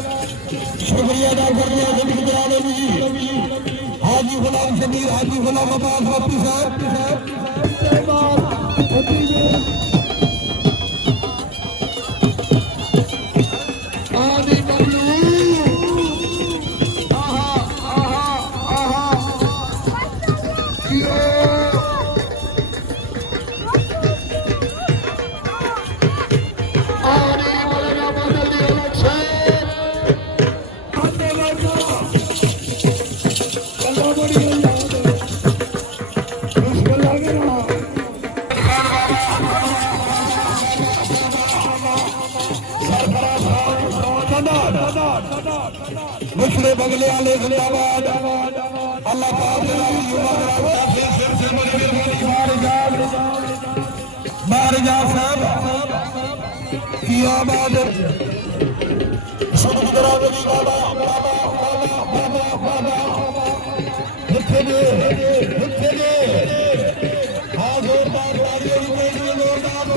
शुक्रिया अदा करते हैं हाजी गुलाम शबीर हाजी गुलाम अब्बास बापी साहब मुशरे बगले वाले जिंदाबाद अल्लाह पाक मारिया साहब की आबाद शुरू करा गई बाबा लिखे दे हाँ जोरदार जोरदार